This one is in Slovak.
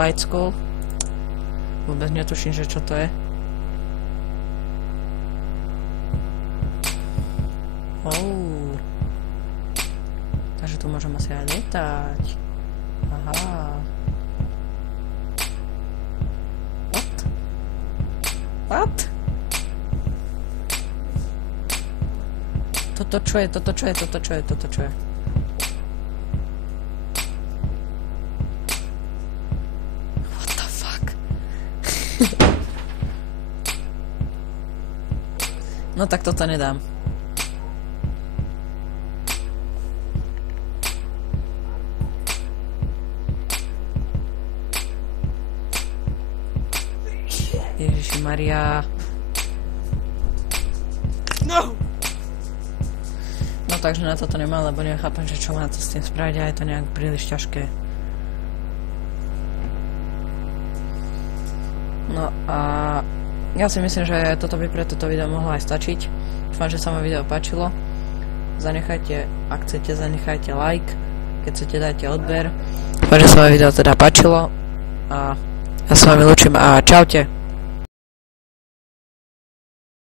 Light Skull. Vôbec netuším, že čo to je. Takže tu môžem asi aj lietať. Aha. What? Toto čo je? What the fuck? No tak toto nedám. Ježiši Maria. No! No takže na toto nemám, lebo nechápem, že čo má to s tým spraviť a je to nejak príliš ťažké. No a ja si myslím, že toto by pre toto video mohlo aj stačiť. Dúfam, že sa vám video páčilo. Zanechajte, ak chcete, zanechajte like. Keď chcete, dajte odber. Dúfam, že sa vám video teda páčilo. A ja sa vami lúčim a čaute.